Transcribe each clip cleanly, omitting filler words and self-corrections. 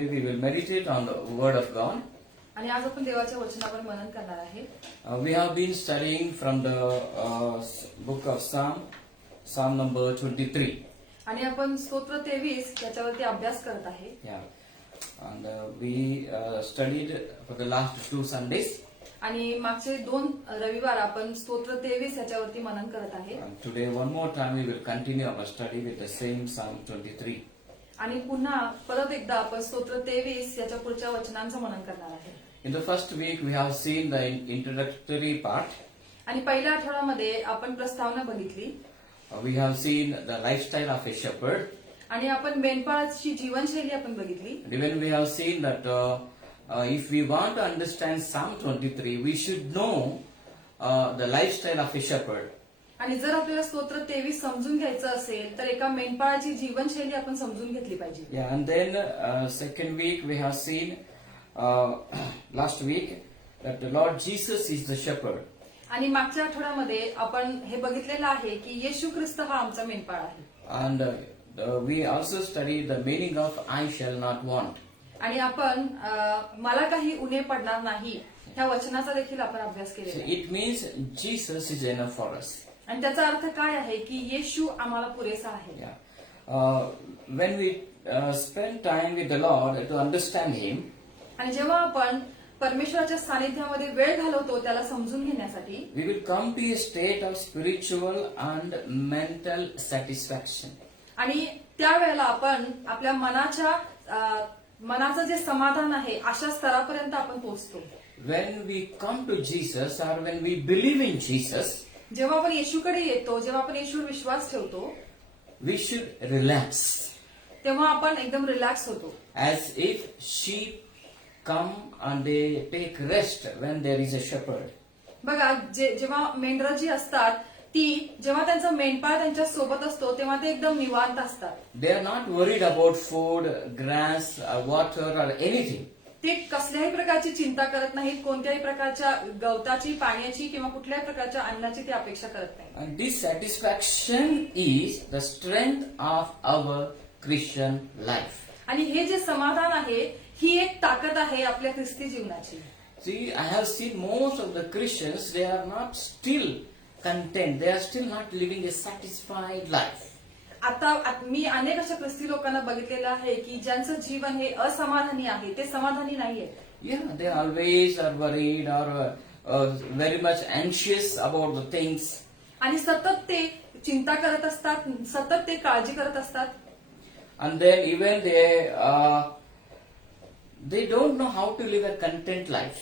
We will meditate on the Word of God. आणि आज आपण देवाच्या वचनावर मनन करणार आहे. We have been studying from the book of Psalm number 23. आणि आपण स्तोत्र 23 याच्यावरती अभ्यास करत आहे. Yeah, and we studied for the last 2 Sundays. आणि मागचे 2 रविवार आपण स्तोत्र 23 याच्यावरती मनन करत आहे. And today one more time we will continue our study with the same Psalm 23. आणि पुन्हा परत एकदा आपण स्तोत्र 23 याच्या पुढच्या वचनांचं मनन करणार आहे. In the first week we have seen the introductory part. आणि पहिल्या आठवड्यामध्ये आपण प्रस्तावना बघितली. We have seen the lifestyle of a shepherd. आणि आपण मेंढपाळाची जीवनशैली आपण बघितली. And even we have seen that if we want to understand Psalm 23, we should know the lifestyle of a shepherd. आणि जर आपल्याला स्तोत्र 23 समजून घ्यायचं असेल तर एका मेंढपाळाची जीवनशैली आपण समजून घेतली पाहिजे. Yeah, and then second week we have seen last week that the Lord Jesus is the shepherd. आणि मागच्या आठवड्यामध्ये आपण हे बघितलेलं आहे की येशू ख्रिस्त हा आमचा मेंढपाळ आहे. And we also studied the meaning of I shall not want. आणि आपण मला काही उणे पडणार नाही ह्या वचनाचा देखील आपण अभ्यास So केलेला आहे. it means Jesus is enough for us. आणि त्याचा अर्थ काय आहे की येशू आम्हाला पुरेसा आहे. Yeah. When we spend time with the Lord to understand Him, आणि जेव्हा आपण परमेश्वराच्या सानिध्यामध्ये वेळ घालवतो त्याला समजून घेण्यासाठी, we will come to a state of spiritual and mental satisfaction. आणि त्यावेळेला आपण आपल्या मनाचं जे समाधान आहे अशा स्तरापर्यंत आपण पोहोचतो. When we come to Jesus or when we believe in Jesus, जेव्हा आपण येशूकडे येतो, जेव्हा आपण येशूवर विश्वास ठेवतो, we should relax तेव्हा आपण एकदम रिलॅक्स होतो. as if sheep come and they take rest when there is a shepherd. बघा, जेव्हा मेंढरं जी असतात ती जेव्हा त्यांचा मेंढपाळ त्यांच्या सोबत असतो तेव्हा ते एकदम निवांत असतात. They are not worried about food, grass, water or anything. ते कसल्याही प्रकारची चिंता करत नाहीत, कोणत्याही प्रकारच्या गवताची, पाण्याची किंवा कुठल्याही प्रकारच्या अन्नाची ते अपेक्षा करत नाहीत. And this satisfaction is the strength of our Christian life. आणि हे जे समाधान आहे ही एक ताकद आहे आपल्या ख्रिस्ती जीवनाची. See, I have seen most of the Christians, they are not still content. They are still not living a satisfied life. आता मी अनेक अशा ख्रिस्ती लोकांना बघितलेलं आहे की ज्यांचं जीवन हे असमाधानी आहे, ते समाधानी नाहीये. Yeah, they always are worried or very much anxious about the things. आणि सतत ते चिंता करत असतात, सतत ते काळजी करत असतात. And then even they don't know how to live a content life.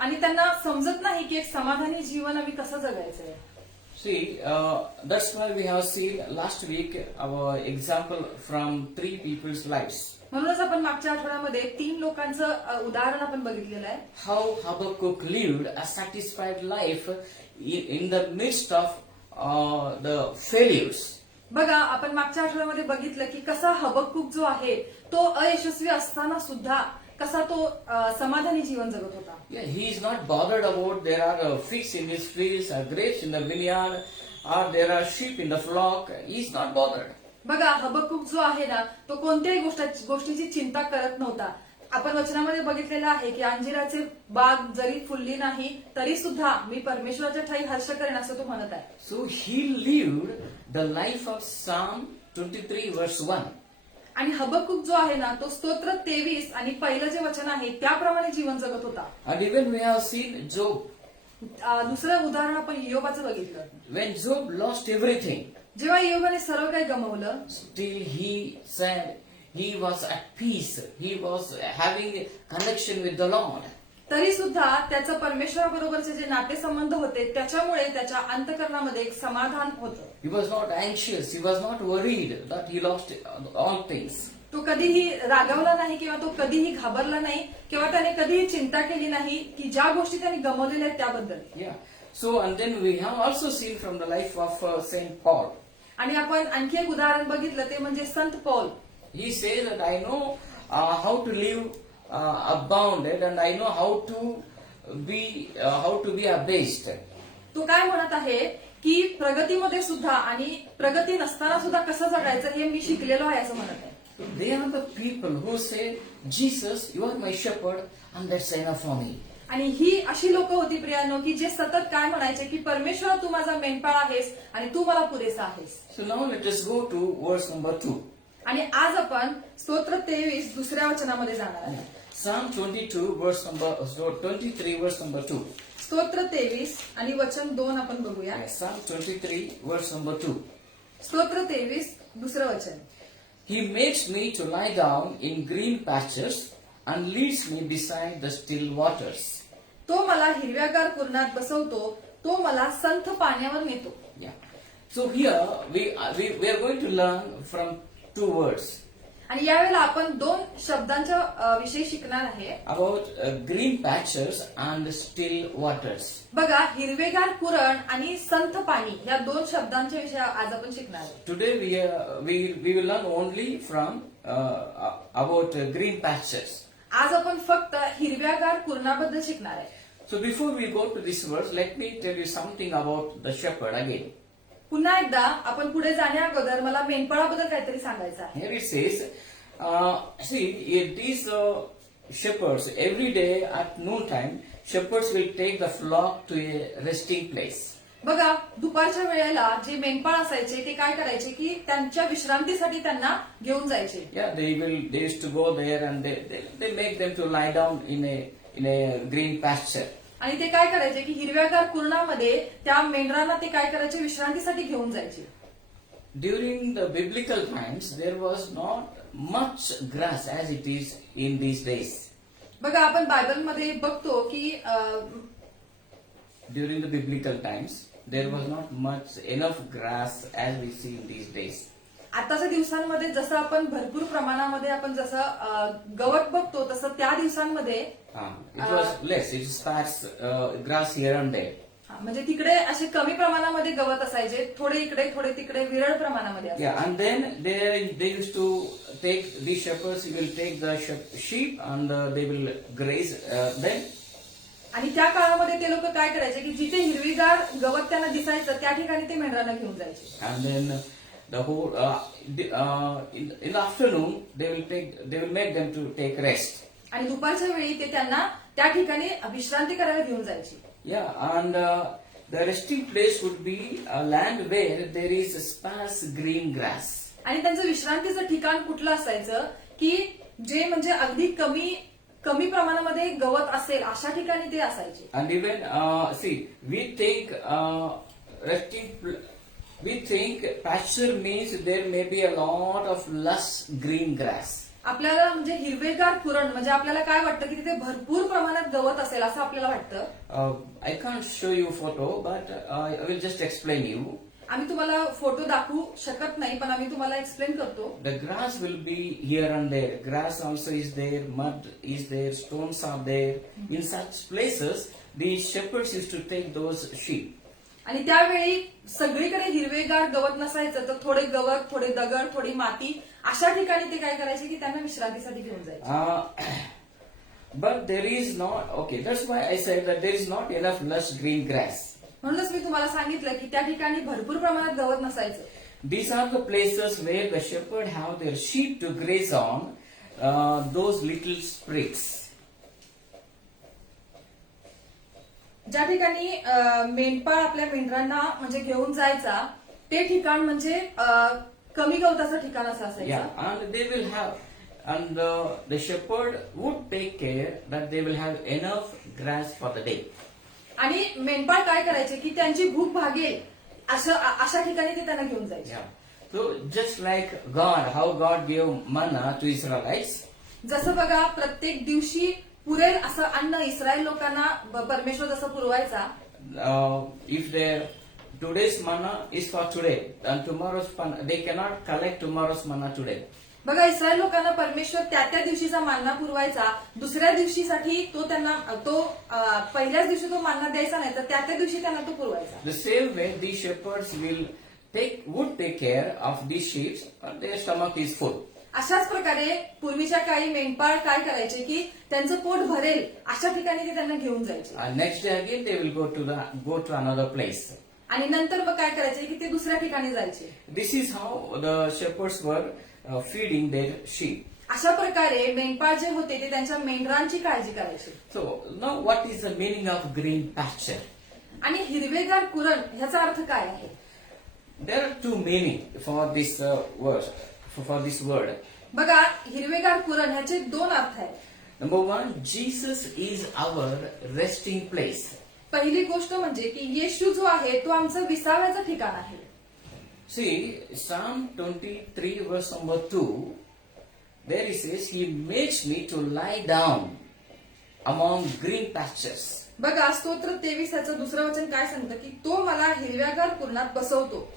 आणि त्यांना समजत नाही की एक समाधानी जीवन आम्ही कसं जगायचंय. See, that's why we have seen last week our example from 3 people's lives. म्हणूनच आपण मागच्या आठवड्यामध्ये 3 लोकांचं उदाहरण आपण बघितलेलं आहे. How Habakkuk lived a satisfied life in the midst of the failures. बघा, आपण मागच्या आठवड्यामध्ये बघितलं की कसा हबक्कुक जो आहे तो अयशस्वी असताना सुद्धा कसा तो समाधानी जीवन जगत होता. Yeah, he is not bothered about there are figs in his fields, grapes in the vineyard, or there are sheep in the flock. He is not bothered. बघा, हबक्कुक जो आहे ना तो कोणत्याही गोष्टीची चिंता करत नव्हता. आपण वचनामध्ये बघितलेलं आहे की अंजिराचे बाग जरी फुलली नाही तरी सुद्धा मी परमेश्वराच्या ठाई हर्ष करेन असं तो म्हणत आहे. So he lived the life of Psalm 23 verse 1. आणि हबक्कुक जो आहे ना तो स्तोत्र 23 आणि पहिलं जे वचन आहे त्याप्रमाणे जीवन जगत होता. And even we have seen Job. दुसरं उदाहरण आपण योबाचं बघितलं. When Job lost everything, जेव्हा योबाने सर्व काही गमावलं, still he said he was at peace. He was having a connection with the Lord. तरी सुद्धा त्याचं परमेश्वराबरोबरचे जे नातेसंबंध होते त्याच्यामुळे त्याच्या अंतःकरणामध्ये एक समाधान होतं. He was not anxious. He was not worried that he lost all things. तो कधीही रागावला नाही किंवा तो कधीही घाबरला नाही किंवा त्याने कधीही चिंता केली नाही की ज्या गोष्टी त्याने गमावलेल्या आहेत त्याबद्दल. Yeah. So and then we have also seen from the life of Saint Paul. आणि आपण आणखी एक उदाहरण बघितलं ते म्हणजे संत Paul. He says that I know how to live abounded and I know how to be abased. तो काय म्हणत आहे की प्रगतीमध्ये सुद्धा आणि प्रगती नसताना सुद्धा कसं जगायचं हे मी शिकलेलो आहे असं म्हणत आहे. They are the people who say, Jesus, you are my shepherd, and that's enough for me. आणि ही अशी लोक होती प्रियानो की जे सतत काय म्हणायचे की परमेश्वर तू माझा मेंढपाळ आहेस आणि तू मला पुरेसा आहेस. So now let us go to verse number 2. आणि आज आपण स्तोत्र 23 दुसऱ्या वचनामध्ये जाणार आहे. Psalm 22, verse number 23, verse number 2. स्तोत्र 23 आणि वचन 2 आपण बघूया. Yes, Psalm 23, verse number 2. स्तोत्र 23 दुसरं वचन. He makes me to lie down in green patches and leads me beside the still waters. तो मला हिरव्यागार कुरणात बसवतो, तो मला संथ पाण्यावर नेतो. Yeah. So here we are going to learn from two words आणि यावेळेला आपण दोन शब्दांच्या विषयी शिकणार आहे. about green patches and still waters. बघा, हिरवेगार कुरण आणि संथ पाणी या दोन शब्दांच्या विषयी आज आपण शिकणार आहे. Today we will learn only from about green patches. आज आपण फक्त हिरव्यागार कुरणाबद्दल शिकणार आहे. So before we go to this verse, let me tell you something about the shepherd again. पुन्हा एकदा आपण पुढे जाण्या अगोदर मला मेंढपाळाबद्दल काहीतरी सांगायचं आहे. Here it says, see, these shepherds, every day at noontime, shepherds will take the flock to a resting place. बघा, दुपारच्या वेळेला जे मेंढपाळ असायचे ते काय करायचे की त्यांच्या विश्रांतीसाठी त्यांना घेऊन जायचे. Yeah, they used to go there and they make them to lie down in a green pasture. आणि ते काय करायचे की हिरव्यागार कुरणामध्ये त्या मेंढरांना ते काय करायचे, विश्रांतीसाठी घेऊन जायचे. During the biblical times, there was not much grass as it is in these days. बघा, आपण बायबलमध्ये बघतो की During the biblical times, there was not much enough grass as we see in these days. आताच्या दिवसांमध्ये जसं आपण भरपूर प्रमाणामध्ये आपण जसं गवत बघतो तसं त्या दिवसांमध्ये It was less. It was sparse grass here and there. म्हणजे तिकडे असे कमी प्रमाणामध्ये गवत असायचे, थोडे इकडे थोडे तिकडे विरळ प्रमाणामध्ये असायचे. Yeah, and then they used to take these shepherds. Will take the sheep and they will graze them. आणि त्या काळामध्ये ते लोक काय करायचे की जिथे हिरवीगार गवत त्यांना दिसायचं त्या ठिकाणी ते मेंढरांना घेऊन जायचे. And then the whole in the afternoon they will make them to take rest. आणि दुपारच्या वेळी ते त्यांना त्या ठिकाणी विश्रांती करायला घेऊन जायचे. Yeah, and the resting place would be a land where there is sparse green grass. आणि त्यांचं विश्रांतीचं ठिकाण कुठलं असायचं की जे म्हणजे अगदी कमी प्रमाणामध्ये गवत असेल अशा ठिकाणी ते असायचे. And even see, we think pasture means there may be a lot of lush green grass. आपल्याला म्हणजे हिरवेगार कुरण म्हणजे आपल्याला काय वाटतं की तिथे भरपूर प्रमाणात गवत असेल असं आपल्याला वाटतं. I can't show you photo, but I will just explain you. आम्ही तुम्हाला फोटो दाखवू शकत नाही, पण आम्ही तुम्हाला एक्सप्लेन करतो. The grass will be here and there. Grass also is there, mud is there, stones are there. In such places, the shepherds used to take those sheep. आणि त्यावेळी सगळीकडे हिरवेगार गवत नसायचं, तर थोडे गवत, थोडे दगड, थोडी माती अशा ठिकाणी ते काय करायचे की त्यांना विश्रांतीसाठी घेऊन जायचे. But there is not, okay, that's why I said that there is not enough lush green grass. म्हणूनच मी तुम्हाला सांगितलं की त्या ठिकाणी भरपूर प्रमाणात गवत नसायचं. These are the places where the shepherd have their sheep to graze on, those little sprigs. ज्या ठिकाणी मेंढपाळ आपल्या मेंढरांना म्हणजे घेऊन जायचा ते ठिकाण म्हणजे कमी गवताचं ठिकाण असं Yeah, असायचं. and they will have, and the shepherd would take care that they will have enough grass for the day. आणि मेंढपाळ काय करायचे की त्यांची भूक भागेल अशा ठिकाणी ते त्यांना घेऊन जायचे. Yeah. So just like God, how God gave manna to Israelites, जसं बघा, प्रत्येक दिवशी पुरेल असं अन्न इस्रायल लोकांना परमेश्वर जसं पुरवायचा. if their today's manna is for today and tomorrow's manna, they cannot collect tomorrow's manna today. बघा, इस्रायल लोकांना परमेश्वर त्या दिवशीचा मान्ना पुरवायचा, दुसऱ्या दिवशीसाठी तो त्यांना पहिल्याच दिवशी तो मान्ना द्यायचा नाही, तर त्या दिवशी त्यांना तो पुरवायचा. The same way these shepherds would take care of these sheep, and their stomach is full. अशाच प्रकारे पूर्वीच्या काळी मेंढपाळ काय करायचे की त्यांचं पोट भरेल अशा ठिकाणी ते त्यांना घेऊन जायचे. And next day again they will go to another place. आणि नंतर मग काय करायचे की ते दुसऱ्या ठिकाणी जायचे. This is how the shepherds were feeding their sheep. अशा प्रकारे मेंढपाळ जे होते ते त्यांच्या मेंढरांची काळजी करायचे. So now what is the meaning of green pasture? आणि हिरवेगार कुरण ह्याचा अर्थ काय आहे? There are two meaning for this word. For this word. बघा, हिरवेगार कुरण ह्याचे दोन अर्थ आहेत. Number one, Jesus is our resting place. पहिली गोष्ट म्हणजे की येशू जो आहे तो आमचं विसाव्याचं ठिकाण आहे. See, Psalm 23 verse number 2, there it says, He makes me to lie down among green pastures. बघा, स्तोत्र 23 ह्याचं दुसरं वचन काय सांगतं की तो मला हिरव्यागार कुरणात बसवतो.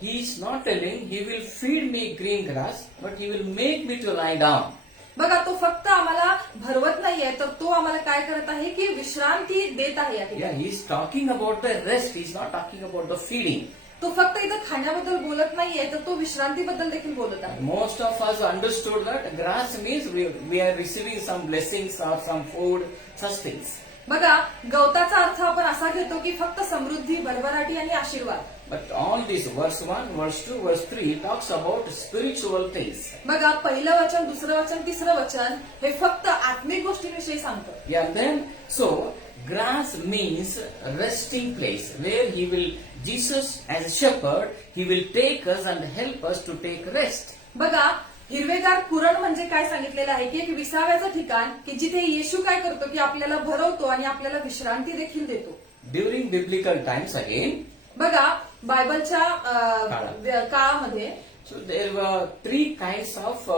He is not telling He will feed me green grass, but He will make me to lie down. बघा, तो फक्त आम्हाला भरवत नाहीये, तर तो आम्हाला काय करत आहे की विश्रांती देत आहे या Yeah, ठिकाणी. He is talking about the rest. He is not talking about the feeding. तो फक्त इथं खाण्याबद्दल बोलत नाहीये, तर तो विश्रांतीबद्दल देखील बोलत आहे. Most of us understood that grass means we are receiving some blessings or some food, such things. बघा, गवताचा अर्थ आपण असा घेतो की फक्त समृद्धी, भरभराटी आणि आशीर्वाद. But all this, verse 1, verse 2, verse 3 talks about spiritual things. बघा, पहिलं वचन, दुसरं वचन, तिसरं वचन हे फक्त आत्मिक गोष्टींविषयी सांगतं. Yeah, and then, so, grass means resting place where He will, Jesus as a shepherd, He will take us and help us to take rest. बघा, हिरवेगार कुरण म्हणजे काय सांगितलेलं आहे की एक विसाव्याचं ठिकाण की जिथे येशू काय करतो की आपल्याला भरवतो आणि आपल्याला विश्रांती देखील देतो. During biblical times again, बघा, बायबलच्या काळामध्ये so there were three kinds of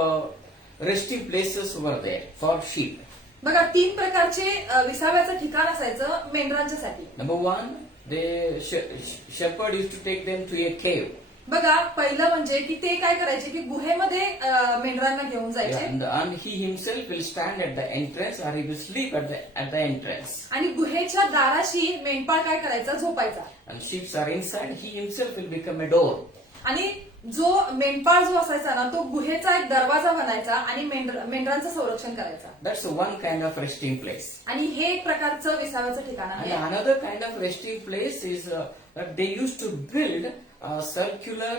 resting places were there for sheep. बघा, 3 प्रकारचे विसाव्याचं ठिकाण असायचं मेंढरांच्यासाठी. Number one, the shepherd used to take them to a cave. बघा, पहिलं म्हणजे की ते काय करायचे की गुहेमध्ये मेंढरांना घेऊन Yeah, जायचे and he himself will stand at the entrance or he will sleep at the entrance. आणि गुहेच्या दाराशी मेंढपाळ काय करायचा, झोपायचा. And sheep are inside, he himself will become a door. आणि जो मेंढपाळ जो असायचा ना तो गुहेचा एक दरवाजा बनायचा आणि मेंढरांचं संरक्षण करायचा. That's one kind of resting place. आणि हे एक प्रकारचं विसाव्याचं ठिकाण And आहे. another kind of resting place is that they used to build a circular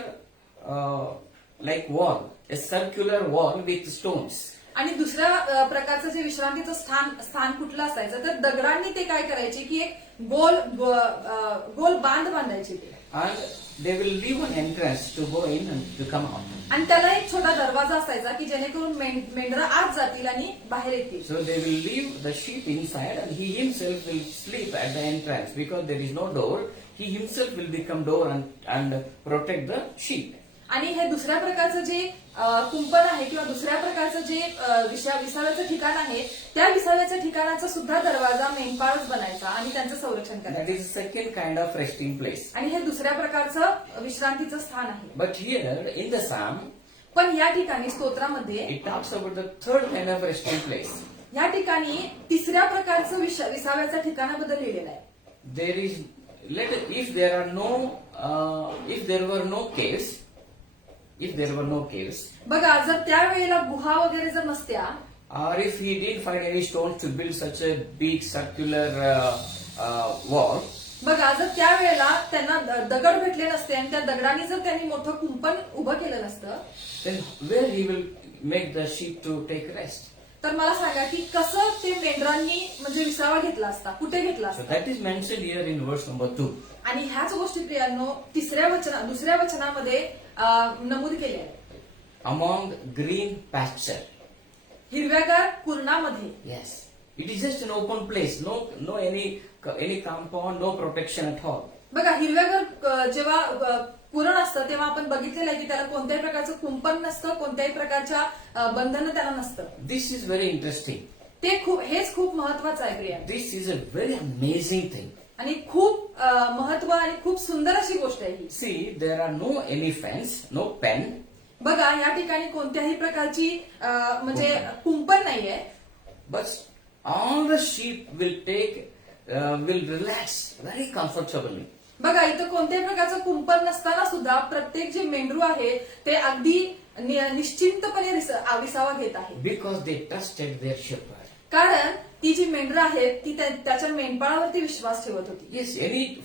like wall, a circular wall with stones. आणि दुसऱ्या प्रकारचं जे विश्रांतीचं स्थान कुठलं असायचं तर दगडांनी ते काय करायचे की एक गोल बांध बांधायचे ते. And they will leave an entrance to go in and to come out. आणि त्याला एक छोटा दरवाजा असायचा की जेणेकरून मेंढरं आत जातील आणि बाहेर येतील. So they will leave the sheep inside and he himself will sleep at the entrance because there is no door. He himself will become door and protect the sheep. आणि हे दुसऱ्या प्रकारचं जे कुंपण आहे किंवा दुसऱ्या प्रकारचं जे विसाव्याचं ठिकाण आहे त्या विसाव्याच्या ठिकाणाचा सुद्धा दरवाजा मेंढपाळच बनायचा आणि त्यांचं संरक्षण That करायचं. is the second kind of resting place. आणि हे दुसऱ्या प्रकारचं विश्रांतीचं स्थान आहे. But here in the Psalm, पण या ठिकाणी स्तोत्रामध्ये it talks about the third kind of resting place. या ठिकाणी तिसऱ्या प्रकारचं विसाव्याच्या ठिकाणाबद्दल लिहिलेलं आहे. There is, if there were no caves, बघा, जर त्यावेळेला गुहा वगैरे जर नसत्या or if he didn't find any stones to build such a big circular wall, बघा, जर त्यावेळेला त्यांना दगड भेटले नसते आणि त्या दगडांनी जर त्यांनी मोठं कुंपण उभं केलं नसतं then where he will make the sheep to take rest? तर मला सांगा की कसं ते मेंढरांनी म्हणजे विसावा घेतला असता, कुठे घेतला So असता. that is mentioned here in verse number 2. आणि ह्याच गोष्टी प्रियांनो दुसऱ्या वचनामध्ये नमूद केल्या आहेत. Among green pasture. हिरव्यागार कुरणामध्ये. Yes. It is just an open place. No any compound, no protection at all. बघा, हिरव्यागार जेव्हा कुरण असतं तेव्हा आपण बघितलेलं आहे की त्याला कोणत्याही प्रकारचं कुंपण नसतं, कोणत्याही प्रकारच्या बंधनं त्याला नसतं. This is very interesting. हेच खूप महत्वाचं आहे Priya. This is a very amazing thing. आणि खूप महत्व आणि खूप सुंदर अशी गोष्ट आहे ही. See, there are no any fence, no pen. बघा, या ठिकाणी कोणत्याही प्रकारची म्हणजे कुंपण नाहीये. But all the sheep will relax very comfortably. बघा, इथं कोणत्याही प्रकारचं कुंपण नसताना सुद्धा प्रत्येक जे मेंढरू आहे ते अगदी निश्चिंतपणे विसावा घेत आहे. Because they trusted their shepherd. कारण ती जी मेंढरं आहेत ती त्याच्या मेंढपाळावरती विश्वास ठेवत होती. Yes,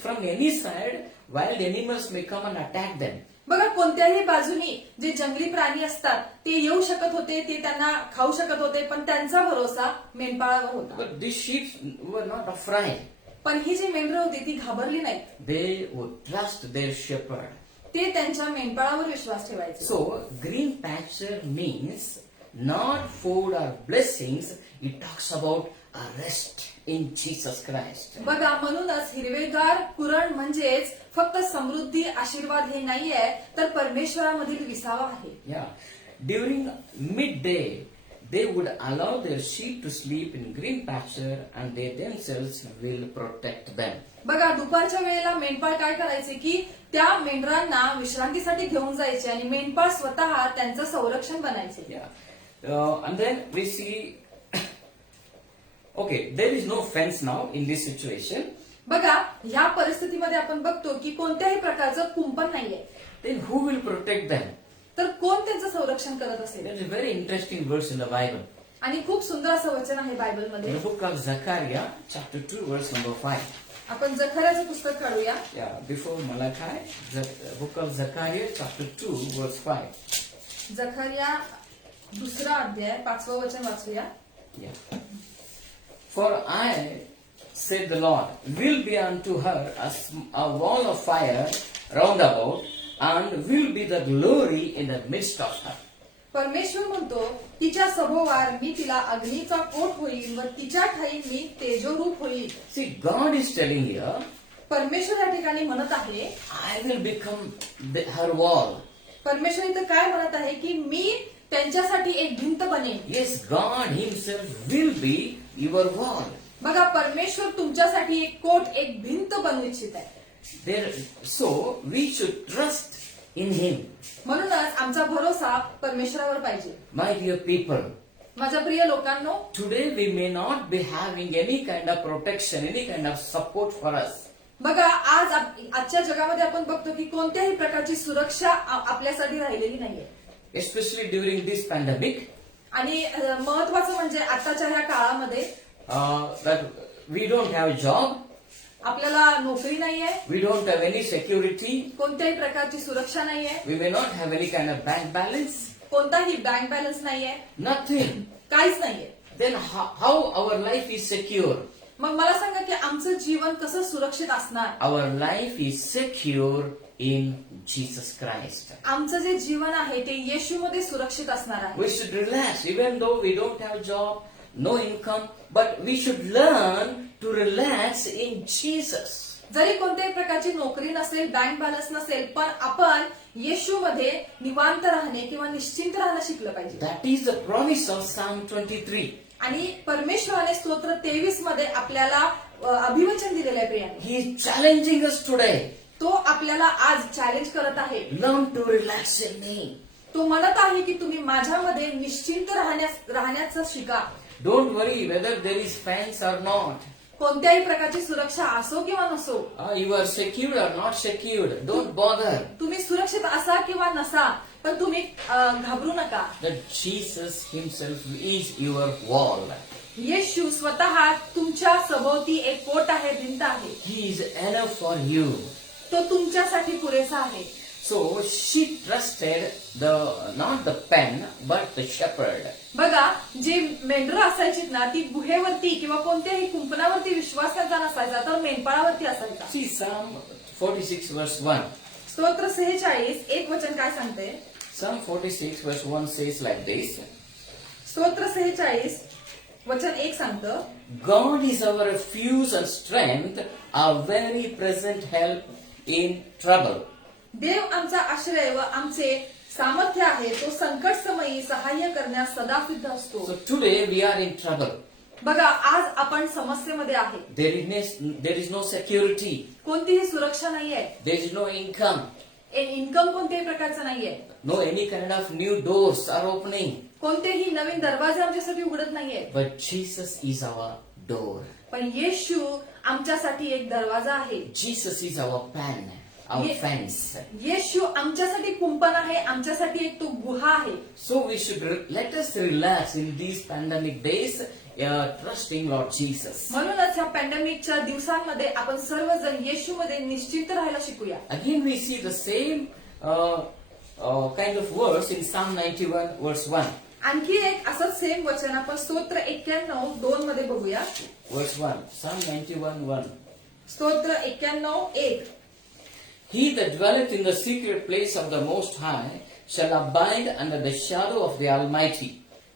from any side, wild animals may come and attack them. बघा कोणत्याही बाजूनी जे जंगली प्राणी असतात ते येऊ शकत होते, ते त्यांना खाऊ शकत होते, पण त्यांचा भरोसा मेंढपाळावर होता. But these sheep were not afraid. पण ही जी मेंढरं होती ती घाबरली नाहीत. They would trust their shepherd. ते त्यांच्या मेंढपाळावर विश्वास ठेवायचे. So, green pasture means not food or blessings. It talks about a rest in Jesus Christ. बघा म्हणूनच हिरवेगार कुरण म्हणजेच फक्त समृद्धी आशीर्वाद हे नाहीये, तर परमेश्वरामधील विसावा आहे. Yeah. During midday, they would allow their sheep to sleep in green pasture and they themselves will protect them. बघा दुपारच्या वेळेला मेंढपाळ काय करायचे की त्या मेंढरांना विश्रांतीसाठी घेऊन जायचे आणि मेंढपाळ स्वतः त्यांचं संरक्षण बनायचे. Yeah. And then we see, okay, there is no fence now in this situation. बघा ह्या परिस्थितीमध्ये आपण बघतो की कोणत्याही प्रकारचं कुंपण नाहीये. Then who will protect them? तर कोण त्यांचं संरक्षण करत असेल? There is a very interesting verse in the Bible. आणि खूप सुंदर असं वचन आहे In बायबलमध्ये. the book of Zechariah, chapter 2, verse number 5. आपण जखराचं पुस्तक काढूया. Yeah, before Malachi, the book of Zechariah, chapter 2, verse 5. जखरिया दुसरा अध्याय 5वं वचन वाचूया. Yeah. For I, said the Lord, will be unto her a wall of fire round about, and will be the glory in the midst of her. परमेश्वर म्हणतो तिच्या सभोवार मी तिला अग्नीचा coat होईल व तिच्या ठाई मी तेजोरूप होईल. See, God is telling here, परमेश्वर या ठिकाणी म्हणत आहे, I will become her wall. परमेश्वर इथं काय म्हणत आहे की मी त्यांच्यासाठी एक भिंत बनेन. Yes, God Himself will be your wall. बघा परमेश्वर तुमच्यासाठी एक कोट, एक भिंत बनवू इच्छित आहे. So we should trust in Him. म्हणूनच आमचा भरोसा परमेश्वरावर पाहिजे. My dear people, माझ्या प्रिय लोकांनो, today we may not be having any kind of protection, any kind of support for us. बघा आजच्या जगामध्ये आपण बघतो की कोणत्याही प्रकारची सुरक्षा आपल्यासाठी राहिलेली नाहीये. Especially during this pandemic, आणि महत्वाचं म्हणजे आताच्या ह्या काळामध्ये that we don't have a job, आपल्याला नोकरी नाहीये, we don't have any security, कोणत्याही प्रकारची सुरक्षा नाहीये, we may not have any kind of bank balance, कोणताही बँक बॅलन्स नाहीये, nothing. काहीच नाहीये. Then how our life is secure? मग मला सांगा की आमचं जीवन कसं सुरक्षित असणार? Our life is secure in Jesus Christ. आमचं जे जीवन आहे ते येशूमध्ये सुरक्षित असणार आहे. We should relax, even though we don't have a job, no income, but we should learn to relax in Jesus. जरी कोणत्याही प्रकारची नोकरी नसेल, बँक बॅलन्स नसेल, पण आपण येशूमध्ये निवांत राहणे किंवा निश्चिंत राहणं शिकलं पाहिजे. That is the promise of Psalm 23. आणि परमेश्वराने स्तोत्र 23 मध्ये आपल्याला अभिवचन दिलेलं आहे प्रियाने. He is challenging us today. तो आपल्याला आज चॅलेंज करत आहे. Learn to relax in me. तो म्हणत आहे की तुम्ही माझ्यामध्ये निश्चिंत राहण्याचं शिका. Don't worry whether there is fence or not. कोणत्याही प्रकारची सुरक्षा असो किंवा नसो, You are secured or not secured. Don't bother. तुम्ही सुरक्षित असा किंवा नसा, पण तुम्ही घाबरू नका. That Jesus Himself is your wall. येशू स्वतः तुमच्या सभोवती एक कोट आहे, भिंत आहे. He is enough for you. तो तुमच्यासाठी पुरेसा आहे. So she trusted not the pen but the shepherd. बघा जी मेंढरं असायची ना ती गुहेवरती किंवा कोणत्याही कुंपणावरती विश्वास त्यांचा नसायचा, तर मेंढपाळावरती असायचा. See Psalm 46 verse 1. स्तोत्र 46 एक वचन काय सांगते? Psalm 46 verse 1 says like this. स्तोत्र 46 वचन 1 सांगतं, God is our refuge and strength, a very present help in trouble. देव आमचा आश्रय व आमचे सामर्थ्य आहे, तो संकट समयी सहाय्य करण्यास सदा सिद्ध असतो. So today we are in trouble. बघा आज आपण समस्येमध्ये आहे. There is no security. कोणतीही सुरक्षा नाहीये. There is no income. Income कोणत्याही प्रकारचं नाहीये. No any kind of new doors are opening. कोणतेही नवीन दरवाजे आमच्यासाठी उघडत नाहीये. But Jesus is our door. पण येशू आमच्यासाठी एक दरवाजा आहे. Jesus is our pen. our Ye- fence. येशू आमच्यासाठी कुंपण आहे, आमच्यासाठी एक तो गुहा आहे. So we should let us relax in these pandemic days, trusting Lord Jesus. म्हणूनच ह्या पॅन्डेमिकच्या दिवसांमध्ये आपण सर्वजण येशूमध्ये निश्चिंत राहायला शिकूया. Again we see the same kind of verse in Psalm 91 verse 1. आणखी एक असंच सेम वचन आपण स्तोत्र 91:2 मध्ये बघूया. Verse 1. Psalm 91:1. स्तोत्र 91:1. He that dwelleth in the secret place of the Most High shall abide under the shadow of the Almighty.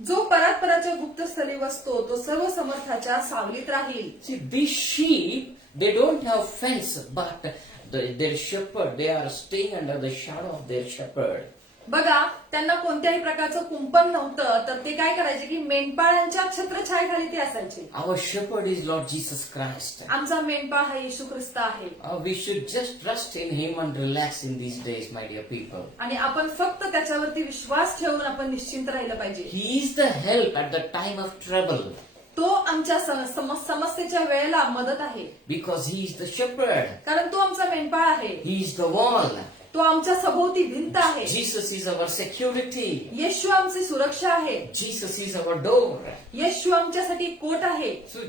जो परात्पराच्या गुप्तस्थळी वसतो तो सर्व समर्थाच्या सावलीत राहील. See, these sheep, they don't have fence, but their shepherd, they are staying under the shadow of their shepherd. बघा, त्यांना कोणत्याही प्रकारचं कुंपण नव्हतं, तर ते काय करायचे की मेंढपाळांच्या छत्रछायेखाली ते असायचे. Our shepherd is Lord Jesus Christ. आमचा मेंढपाळ हा येशू ख्रिस्त आहे. We should just trust in Him and relax in these days, my dear people. आणि आपण फक्त त्याच्यावरती विश्वास ठेवून आपण निश्चिंत राहिलं पाहिजे. He is the help at the time of trouble तो आमच्या समस्येच्या वेळेला मदत आहे, because He is the shepherd. कारण तो आमचा मेंढपाळ आहे. He is the wall. तो आमच्या सभोवती भिंत आहे. Jesus is our security. येशू आमची सुरक्षा आहे. Jesus is our door. येशू आमच्यासाठी कोट आहे. So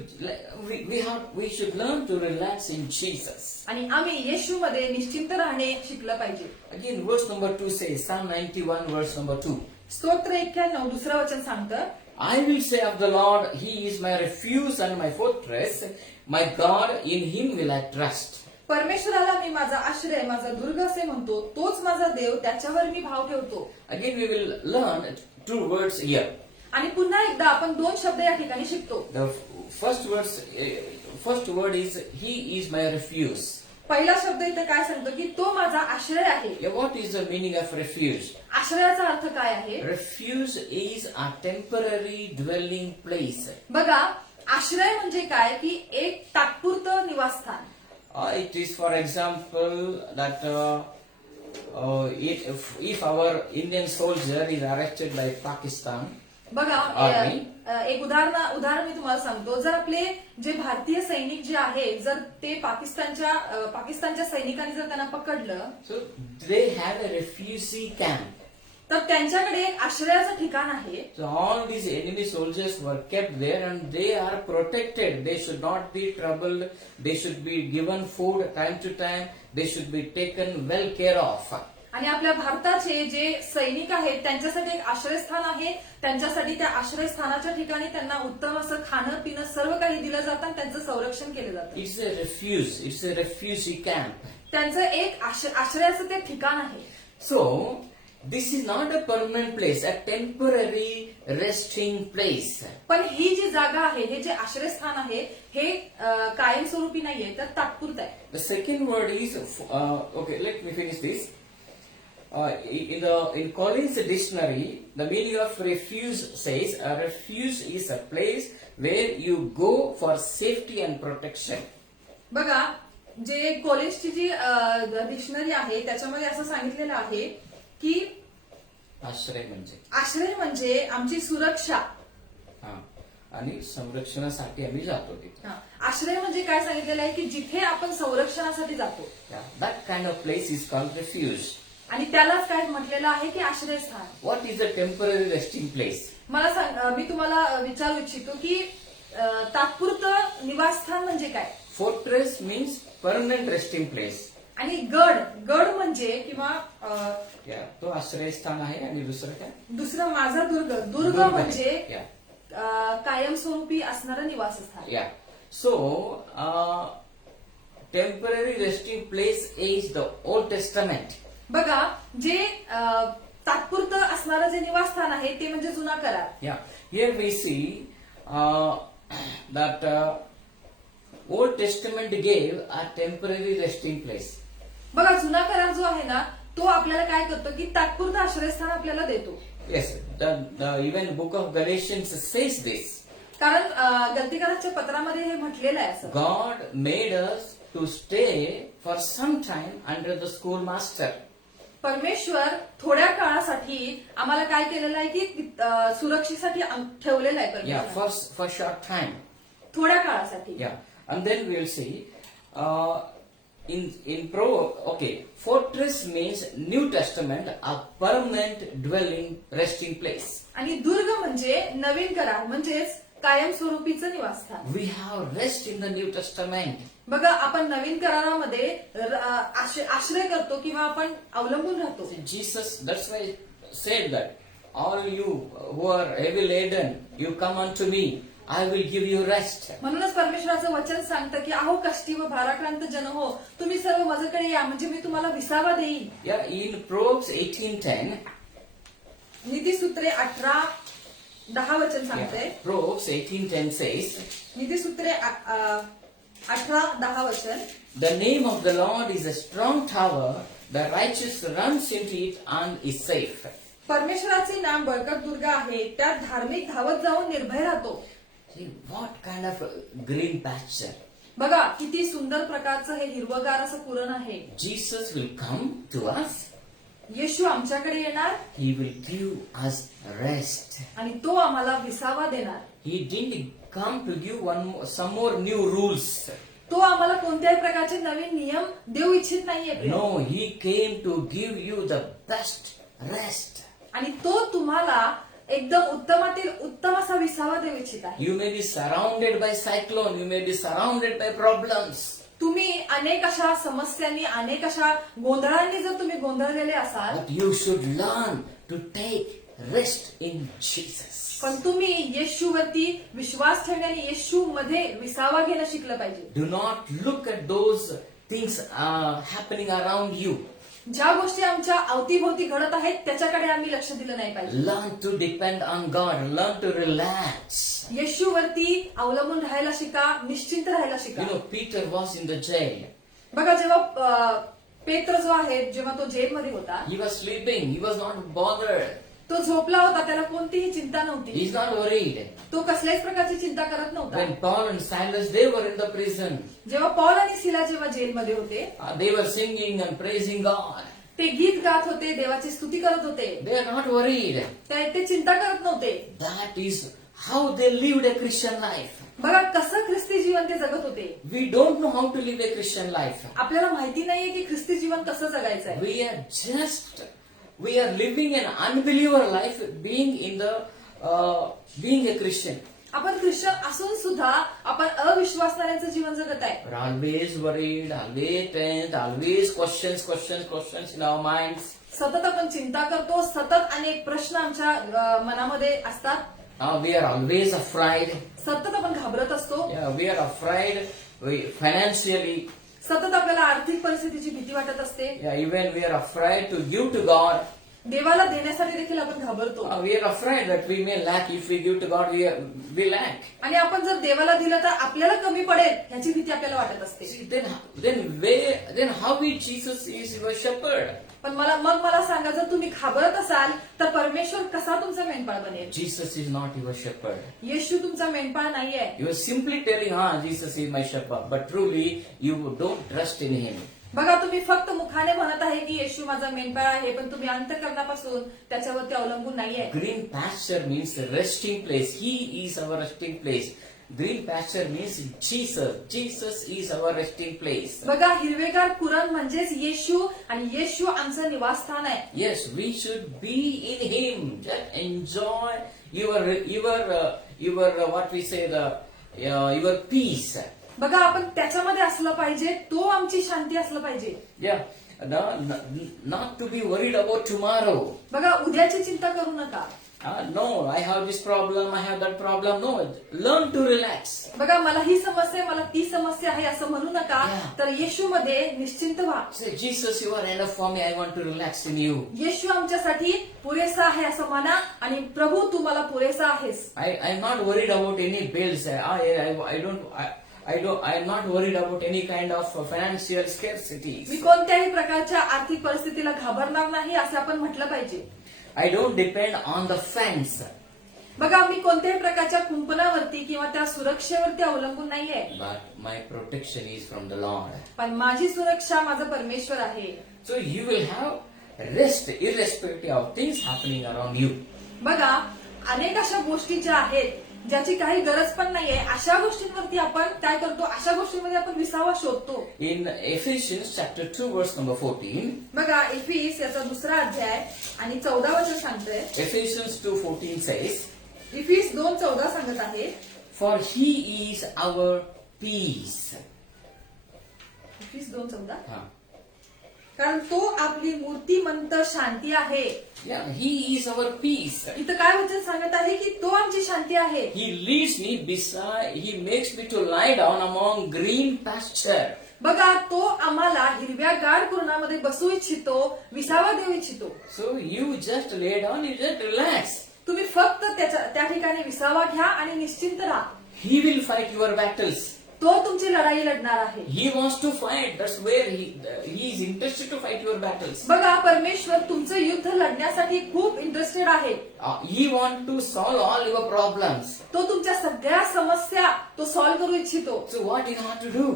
we should learn to relax in Jesus. आणि आम्ही येशूमध्ये निश्चिंत राहणे शिकलं पाहिजे. Again, verse number 2 says, Psalm 91, verse number 2. स्तोत्र 91 दुसरं वचन सांगतं, I will say of the Lord, He is my refuge and my fortress. My God, in Him will I trust. परमेश्वराला मी माझा आश्रय, माझा दुर्ग असे म्हणतो. तोच माझा देव, त्याच्यावर मी भाव ठेवतो. Again, we will learn two words here. आणि पुन्हा एकदा आपण दोन शब्द या ठिकाणी शिकतो. The first word is, He is my refuge. पहिला शब्द इथे काय सांगतो की तो माझा आश्रय आहे. Yeah, what is the meaning of refuge? आश्रयाचा अर्थ काय आहे? Refuge is a temporary dwelling place. बघा, आश्रय म्हणजे काय की एक तात्पुरतं निवासस्थान. It is, for example, that if our Indian soldier is arrested by Pakistan, बघा, Army. एक उदाहरण मी तुम्हाला सांगतो. जर आपले जे भारतीय सैनिक जे आहे, जर ते पाकिस्तानच्या सैनिकांनी जर त्यांना पकडलं, so they had a refugee camp. तर त्यांच्याकडे एक आश्रयाचं ठिकाण आहे. So all these enemy soldiers were kept there and they are protected. They should not be troubled. They should be given food time to time. They should be taken well care of. आणि आपल्या भारताचे जे सैनिक आहेत त्यांच्यासाठी एक आश्रयस्थान आहे. त्यांच्यासाठी त्या आश्रयस्थानाच्या ठिकाणी त्यांना उत्तम असं खाणं पिणं सर्व काही दिलं जातं आणि त्यांचं संरक्षण केलं जातं. It's a refuge. It's a refugee camp. त्यांचं एक आश्रयाचं ते ठिकाण आहे. So this is not a permanent place, a temporary resting place. पण ही जी जागा आहे, हे जे आश्रयस्थान आहे, हे कायमस्वरूपी नाहीये, तर तात्पुरतं आहे. The second word is okay. Let me finish this. In Collins Dictionary, the meaning of refuge says a refuge is a place where you go for safety and protection. बघा, जे कॉलेजची जी डिक्शनरी आहे त्याच्यामध्ये असं सांगितलेलं आहे की आश्रय म्हणजे आमची सुरक्षा. आणि संरक्षणासाठी आम्ही जातो तिथे. आश्रय म्हणजे काय सांगितलेलं आहे की जिथे आपण संरक्षणासाठी जातो. That kind of place is called refuge. आणि त्यालाच काय म्हटलेलं आहे की आश्रयस्थान. What is a temporary resting place? मला सांग, मी तुम्हाला विचारू इच्छितो की तात्पुरतं निवासस्थान म्हणजे काय? Fortress means permanent resting place. आणि गड म्हणजे किंवा तो आश्रयस्थान आहे. आणि दुसरं काय? दुसरं माझा दुर्ग म्हणजे कायमस्वरूपी असणारं निवासस्थान. So temporary resting place is the Old Testament. बघा, जे तात्पुरतं असणारं जे निवासस्थान आहे ते म्हणजे जुना करार. Here we see that Old Testament gave a temporary resting place. बघा, जुना करार जो आहे ना तो आपल्याला काय करतो की तात्पुरतं आश्रयस्थान आपल्याला देतो. Yes, the even book of Galatians says this. कारण गलतीकाराच्या पत्रामध्ये हे म्हटलेलं आहे असं. God made us to stay for some time under the schoolmaster. परमेश्वर थोड्या काळासाठी आम्हाला काय केलेलं आहे की सुरक्षेसाठी ठेवलेलं आहे परमेश्वर. For short time. थोड्या काळासाठी. And then we'll see fortress means New Testament, a permanent dwelling, resting place. आणि दुर्ग म्हणजे नवीन करार म्हणजेच कायमस्वरूपीचं निवासस्थान. We have rest in the New Testament. बघा आपण नवीन करारामध्ये आश्रय करतो किंवा आपण अवलंबून राहतो. Jesus, that's why said that all you who are heavy laden, you come unto me, I will give you rest. म्हणूनच परमेश्वराचं वचन सांगतं की अहो कष्टी व भाराक्रांत जन हो, तुम्ही सर्व माझ्याकडे या म्हणजे मी तुम्हाला विसावा देईन. Yeah, in Proverbs 18:10, नीतिसूत्रे 18:10 वचन सांगते. Proverbs 18:10 says, नीतिसूत्रे 18:10 वचन. the name of the Lord is a strong tower, the righteous runs into it and is safe. परमेश्वराचे नाम बळकट दुर्ग आहे, त्यात धार्मिक धावत जाऊन निर्भय राहतो. See, what kind of green pasture? बघा किती सुंदर प्रकारचं हे हिरवगार असं पुरण आहे. Jesus will come to us. येशू आमच्याकडे येणार He will give us rest. आणि तो आम्हाला विसावा देणार. He didn't come to give some more new rules. तो आम्हाला कोणत्याही प्रकारचे नवीन नियम देऊ इच्छित नाहीये. No, He came to give you the best rest. आणि तो तुम्हाला एकदम उत्तमातील उत्तम असा विसावा देऊ इच्छित आहे. You may be surrounded by cyclone, you may be surrounded by problems. तुम्ही अनेक अशा समस्यांनी अनेक अशा गोंधळांनी जर तुम्ही गोंधळलेले असाल, But you should learn to take rest in Jesus. पण तुम्ही येशूवरती विश्वास ठेवण्याने येशू मध्ये विसावा घेणं शिकलं पाहिजे. Do not look at those things happening around you. ज्या गोष्टी आमच्या अवतीभोवती घडत आहेत त्याच्याकडे आम्ही लक्ष दिलं नाही पाहिजे. Learn to depend on God. Learn to relax. येशूवरती अवलंबून राहायला शिका, निश्चिंत राहायला शिका. You know, Peter was in the jail. बघा जेव्हा पेत्र जो आहे जेव्हा तो जेलमध्ये होता, He was sleeping. He was not bothered. तो झोपला होता, त्याला कोणतीही चिंता नव्हती. He's not worried. तो कसल्याच प्रकारची चिंता करत नव्हता. When Paul and Silas, they were in the prison. जेव्हा पॉल आणि सिला जेव्हा जेलमध्ये होते, They were singing and praising God. ते गीत गात होते, देवाची स्तुती करत होते. They are not worried. ते चिंता करत नव्हते. That is how they lived a Christian life. बघा कसं ख्रिस्ती जीवन ते जगत होते. We don't know how to live a Christian life. आपल्याला माहिती नाहीये की ख्रिस्ती जीवन कसं जगायचं आहे. We are living an unbeliever life, being a Christian. आपण ख्रिश्चन असून सुद्धा आपण अविश्वासणाऱ्यांचं जीवन जगत आहे. We're always worried, always tense, always questions in our minds. सतत आपण चिंता करतो, सतत अनेक प्रश्न आमच्या मनामध्ये असतात. We are always afraid. सतत आपण घाबरत असतो. We are afraid financially. सतत आपल्याला आर्थिक परिस्थितीची भीती वाटत असते. Even we are afraid to give to God. देवाला देण्यासाठी देखील आपण घाबरतो. We are afraid that we may lack. If we give to God, we lack. आणि आपण जर देवाला दिलं तर आपल्याला कमी पडेल ह्याची भीती आपल्याला वाटत असते. See, then how is Jesus is your shepherd? पण मला सांगा, जर तुम्ही घाबरत असाल तर परमेश्वर कसा तुमचा मेंढपाळ बनेल? Jesus is not your shepherd. येशू तुमचा मेंढपाळ नाहीये. You are simply telling, Jesus is my shepherd, but truly you don't trust in Him. बघा तुम्ही फक्त मुखाने म्हणत आहे की येशू माझा मेंढपाळ आहे, पण तुम्ही अंतःकरणापासून त्याच्यावरती अवलंबून नाहीये. Green pasture means resting place. He is our resting place. Green pasture means Jesus. Jesus is our resting place. बघा हिरवेगार कुरण म्हणजेच येशू आणि येशू आमचं निवासस्थान आहे. Yes, we should be in Him. Just enjoy your what we say your peace. बघा आपण त्याच्यामध्ये असलं पाहिजे, तो आमची शांती असलं पाहिजे. Yeah, not to be worried about tomorrow. बघा उद्याची चिंता करू नका. No, I have this problem, I have that problem. No, learn to relax. बघा मला ही समस्या आहे, मला ती समस्या आहे असं म्हणू नका. तर येशूमध्ये निश्चिंत व्हा. Say, Jesus, you are enough for me. I want to relax in you. येशू आमच्यासाठी पुरेसा आहे असं म्हणा आणि प्रभू तू मला पुरेसा आहेस. I'm not worried about any bills. I'm not worried about any kind of financial scarcities. मी कोणत्याही प्रकारच्या आर्थिक परिस्थितीला घाबरणार नाही असं आपण म्हटलं पाहिजे. I don't depend on the fence. बघा मी कोणत्याही प्रकारच्या कुंपणावरती किंवा त्या सुरक्षेवरती अवलंबून नाहीये. But my protection is from the Lord. पण माझी सुरक्षा माझा परमेश्वर आहे. So you will have rest irrespective of things happening around you. बघा अनेक अशा गोष्टी ज्या आहेत ज्याची काही गरज पण नाहीये अशा गोष्टींवरती आपण काय करतो, अशा गोष्टींमध्ये आपण विसावा शोधतो. In Ephesians chapter 2 verse number 14, बघा इफिस याचा 2रा अध्याय आणि 14 वचन सांगतंय. Ephesians 2:14 says, इफिस 2:14 सांगत आहे. For he is our peace. इफिस 2:14 Huh. कारण तो आपली मूर्तिमंत शांती आहे. Yeah, he is our peace. इथं काय वचन सांगत आहे की तो आमची शांती आहे. He leads me beside, he makes me to lie down among green pasture. बघा तो आम्हाला हिरव्यागार कुरणामध्ये बसू इच्छितो, विसावा देऊ इच्छितो. So you just lay down, you just relax. तुम्ही फक्त त्या ठिकाणी विसावा घ्या आणि निश्चिंत राहा. He will fight your battles. तो तुमची लढाई लढणार आहे. He wants to fight. That's where he is interested to fight your battles. बघा परमेश्वर तुमचं युद्ध लढण्यासाठी खूप इंटरेस्टेड आहे. He wants to solve all your problems. तो तुमच्या सगळ्या समस्या तो सॉल्व्ह करू इच्छितो. So what you have to do?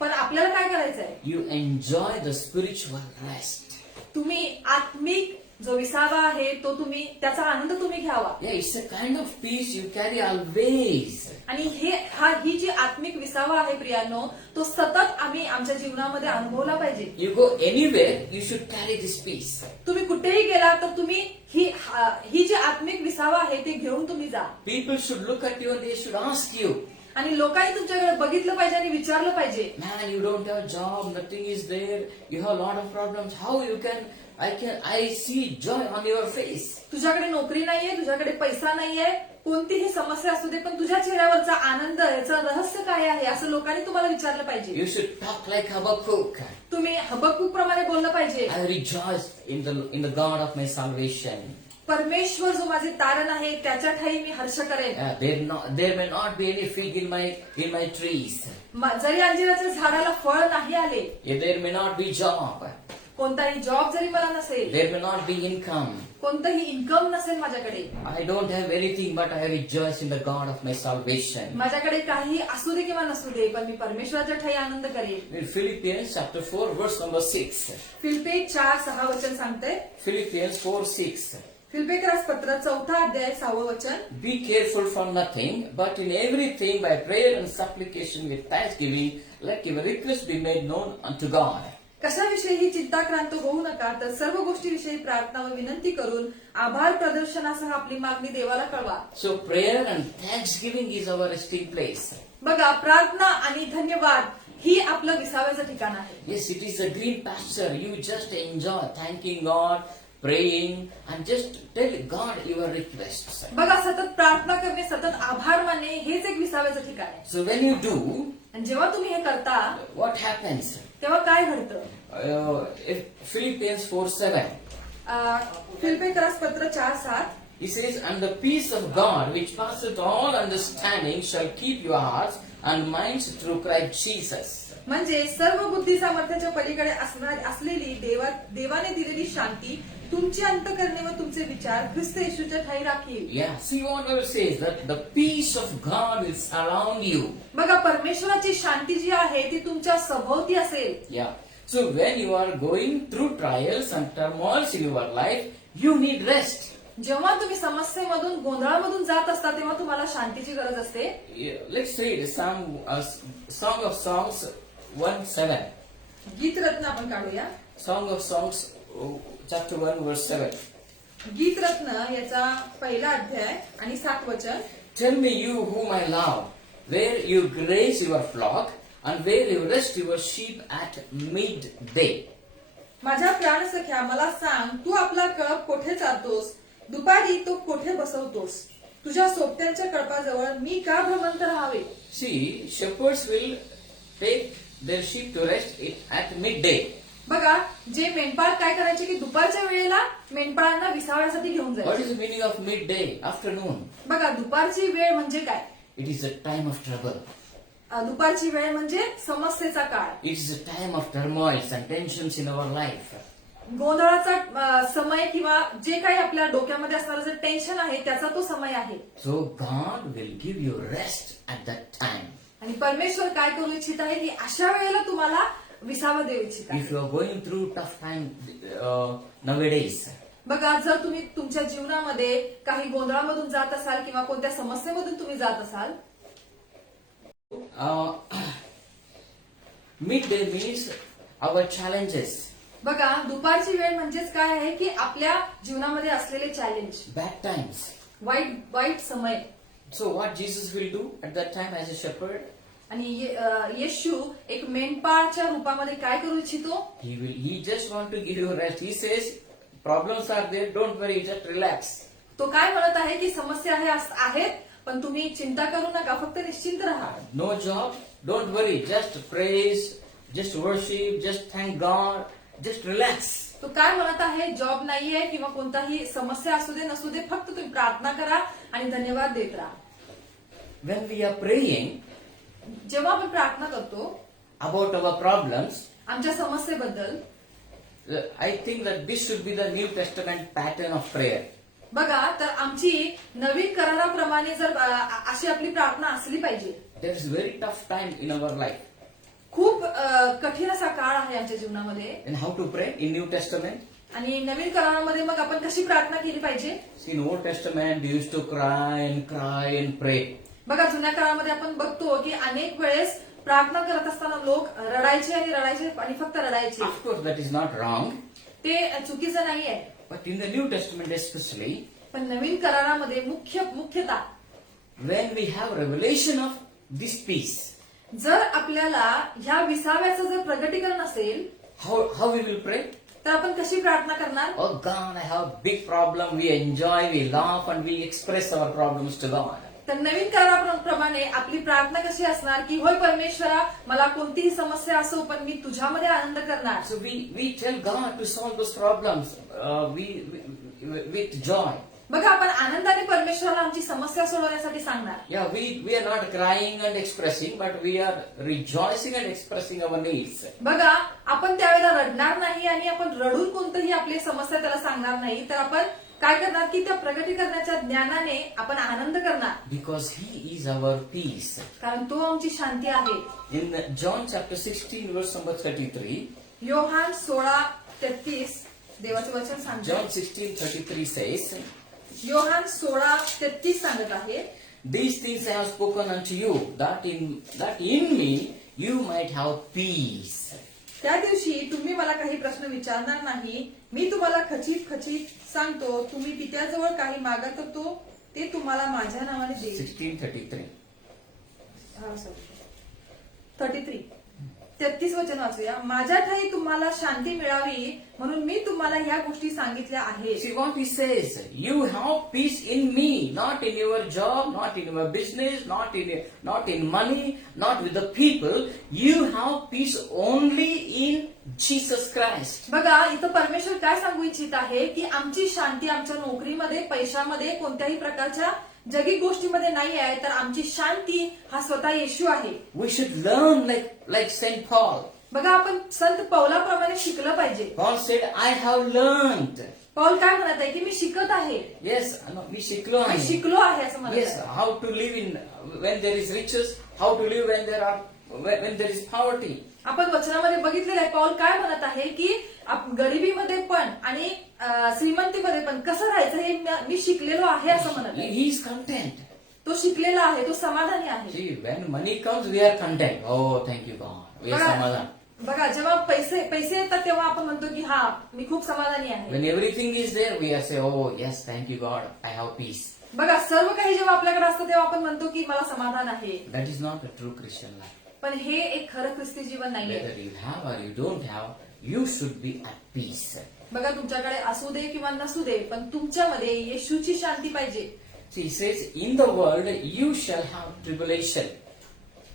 पण आपल्याला काय करायचंय? You enjoy the spiritual rest. तुम्ही आत्मिक जो विसावा आहे तो तुम्ही त्याचा आनंद तुम्ही घ्यावा. Yeah, it's a kind of peace you carry always. आणि ही जी आत्मिक विसावा आहे प्रियांनो, तो सतत आम्ही आमच्या जीवनामध्ये अनुभवला पाहिजे. You go anywhere, you should carry this peace. तुम्ही कुठेही गेला तर तुम्ही ही जी आत्मिक विसावा आहे ते घेऊन तुम्ही जा. People should look at you and they should ask you, आणि लोकांनी तुमच्याकडे बघितलं पाहिजे आणि विचारलं पाहिजे. man, you don't have a job, nothing is there, you have a lot of problems. How you can? I see joy on your face. तुझ्याकडे नोकरी नाहीये, तुझ्याकडे पैसा नाहीये, कोणतीही समस्या असू दे, पण तुझ्या चेहऱ्यावरचा आनंद याचं रहस्य काय आहे असं लोकांनी तुम्हाला विचारलं पाहिजे. You should talk like Habakkuk. तुम्ही हबक्कूक प्रमाणे बोललं पाहिजे. I rejoice in the God of my salvation. परमेश्वर जो माझे तारण आहे त्याच्या ठाई मी हर्ष करेन. There may not be any fig in my trees. जरी अंजिराच्या झाडाला फळ नाही आले, There may not be job. कोणताही जॉब जरी मला नसेल, There may not be income. कोणतंही इन्कम नसेल माझ्याकडे, I don't have anything, but I rejoice in the God of my salvation. माझ्याकडे काही असू दे किंवा नसू दे, पण मी परमेश्वराच्या ठाई आनंद करेन. In Philippians chapter 4 verse number 6. Philippe 4:6 वचन सांगते. Philippians 4:6. फिलिपेकरास पत्र 4 अध्याय 6 वचन. Be careful for nothing, but in everything by prayer and supplication with thanksgiving, let your request be made known unto God. कशाविषयीही चिंताक्रांत होऊ नका, तर सर्व गोष्टीविषयी प्रार्थना व विनंती करून आभार प्रदर्शनासह आपली मागणी देवाला कळवा. So prayer and thanksgiving is our resting place. बघा प्रार्थना आणि धन्यवाद ही आपलं विसाव्याचं ठिकाण आहे. Yes, it is a green pasture. You just enjoy thanking God, praying, and just tell God your requests. बघा सतत प्रार्थना करणे, सतत आभार मानणे हेच एक विसाव्याचं ठिकाण आहे. So when you do, आणि जेव्हा तुम्ही हे करता what happens? तेव्हा काय घडतं? Philippians 4:7. फिलिपेकरास पत्र 4:7 He says, and the peace of God, which passeth all understanding, shall keep your hearts and minds through Christ Jesus. म्हणजे सर्व बुद्धी सामर्थ्याच्या पलीकडे असलेली देवाने दिलेली शांती तुमची अंतःकरणे व तुमचे विचार ख्रिस्त येशूच्या ठाई राखील. Yeah, see what it says, that the peace of God will surround you. बघा परमेश्वराची शांती जी आहे ती तुमच्या सभोवती असेल. Yeah. So when you are going through trials and turmoils in your life, you need rest. जेव्हा तुम्ही समस्येमधून गोंधळामधून जात असता तेव्हा तुम्हाला शांतीची गरज असते. Let's read Song of Songs 1:7. गीतरत्न आपण काढूया. Song of Songs chapter 1 verse 7. गीतरत्न याचा 1 अध्याय आणि 7 वचन. Tell me you whom I love, where you graze your flock, and where you rest your sheep at midday. माझ्या प्राणसख्या मला सांग, तू आपला कळप कोठे चालतोस, दुपारी तो कोठे बसवतोस, तुझ्या सोबत्यांच्या कळपाजवळ मी का भ्रमंत राहावे. See, shepherds will take their sheep to rest at midday. बघा जे मेंढपाळ काय करायचे की दुपारच्या वेळेला मेंढपाळांना विसाव्यासाठी घेऊन What जायचे. is the meaning of midday? Afternoon. बघा दुपारची वेळ म्हणजे काय? It is a time of trouble. दुपारची वेळ म्हणजे समस्येचा काळ. It is a time of turmoils and tensions in our life. गोंधळाचा समय किंवा जे काही आपल्या डोक्यामध्ये असणारं जे टेन्शन आहे त्याचा तो समय आहे. So God will give you rest at that time. आणि परमेश्वर काय करू इच्छित आहे की अशा वेळेला तुम्हाला विसावा देऊ इच्छित आहे. If you are going through tough time nowadays, बघा, जर तुम्ही तुमच्या जीवनामध्ये काही गोंधळामधून जात असाल किंवा कोणत्या समस्येमधून तुम्ही जात असाल, midday means our challenges, बघा दुपारची वेळ म्हणजेच काय आहे की आपल्या जीवनामध्ये असलेले चॅलेंज, bad times. वाईट समय. So what Jesus will do at that time as a shepherd? आणि येशू एक मेंढपाळच्या रूपामध्ये काय करू इच्छितो? He just want to give you rest. He says, problems are there, don't worry, just relax. तो काय म्हणत आहे की समस्या आहेत, पण तुम्ही चिंता करू नका, फक्त निश्चिंत राहा. No job, don't worry, just praise, just worship, just thank God, just relax. तो काय म्हणत आहे, जॉब नाहीये किंवा कोणताही समस्या असू दे नसू दे, फक्त तुम्ही प्रार्थना करा आणि धन्यवाद देत राहा. When we are praying जेव्हा आपण प्रार्थना करतो about our problems, आमच्या समस्येबद्दल, I think that this should be the New Testament pattern of prayer. बघा तर आमची नवीन कराराप्रमाणे जर अशी आपली प्रार्थना असली पाहिजे. There is very tough time in our life. खूप कठीण असा काळ आहे आमच्या जीवनामध्ये. And how to pray in New Testament? आणि नवीन करारामध्ये मग आपण कशी प्रार्थना केली पाहिजे? See, in Old Testament, they used to cry and pray. बघा जुन्या काळामध्ये आपण बघतो की अनेक वेळेस प्रार्थना करत असताना लोक रडायचे आणि फक्त रडायचे. Of course, that is not wrong. ते चुकीचं नाहीये, But in the New Testament especially, पण नवीन करारामध्ये मुख्यतः when we have revelation of this peace, जर आपल्याला ह्या विसाव्याचं जर प्रगटीकरण असेल, how we will pray? तर आपण कशी प्रार्थना करणार? Oh God, I have big problem. We enjoy, we laugh, and we express our problems to God. तर नवीन कराराप्रमाणे आपली प्रार्थना कशी असणार की होय परमेश्वरा, मला कोणतीही समस्या असो पण मी तुझ्यामध्ये आनंद करणार. So we tell God to solve those problems with joy. बघा आपण आनंदाने परमेश्वराला आमची समस्या सोडवण्यासाठी सांगणार. Yeah, we are not crying and expressing, but we are rejoicing and expressing our needs. बघा आपण त्यावेळेला रडणार नाही आणि आपण रडून कोणतीही आपली समस्या त्याला सांगणार नाही, तर आपण काय करणार की त्या प्रगटीकरणाच्या ज्ञानाने आपण आनंद करणार. Because He is our peace. कारण तो आमची शांती आहे. In John chapter 16, verse number 33, Yohan 16:33 देवाचे वचन सांगते. John 16:33 says, योहान 16:33 सांगत आहे, These things I have spoken unto you, that in me you might have peace. त्या दिवशी तुम्ही मला काही प्रश्न विचारणार नाही. मी तुम्हाला खचित सांगतो, तुम्ही पित्याजवळ काही मागत तो ते तुम्हाला माझ्या नावाने देईल. 16:33. 33 वचन वाचूया. माझ्या ठाई तुम्हाला शांती मिळावी म्हणून मी तुम्हाला ह्या गोष्टी सांगितल्या आहेत. See what he says. You have peace in me, not in your job, not in your business, not in money, not with the people. You have peace only in Jesus Christ. बघा इथं परमेश्वर काय सांगू इच्छित आहे की आमची शांती आमच्या नोकरीमध्ये, पैशामध्ये, कोणत्याही प्रकारच्या जगी गोष्टीमध्ये नाही आहे, तर आमची शांती हा स्वतः येशू आहे. We should learn like Saint Paul. बघा आपण संत पौलाप्रमाणे शिकलं पाहिजे. Paul said, I have learned. Paul काय म्हणत आहे की मी शिकत आहे. Yes, मी शिकलो मी आहे. शिकलो आहे असं म्हणत Yes, आहे. how to live in when there is riches, how to live when there is poverty. आपण वचनामध्ये बघितलेलं आहे पौल काय म्हणत आहे की गरिबीमध्ये पण आणि श्रीमंतीमध्ये पण कसं राहायचं हे मी शिकलेलो आहे असं म्हणत आहे. He is content. तो शिकलेला आहे, तो समाधानी आहे. See, when money comes, we are content. Oh, thank you God. We are समाधान. बघा जेव्हा पैसे येतात तेव्हा आपण म्हणतो की हा मी खूप समाधानी आहे. When everything is there, we are say, oh yes, thank you God, I have peace. बघा सर्व काही जेव्हा आपल्याकडे असतं तेव्हा आपण म्हणतो की मला समाधान आहे. That is not a true Christian life. पण हे एक खरं ख्रिस्ती जीवन नाहीये. Whether you have or you don't have, you should be at peace. बघा तुमच्याकडे असू दे किंवा नसू दे पण तुमच्यामध्ये येशूची शांती पाहिजे. See, it says, in the world you shall have tribulation.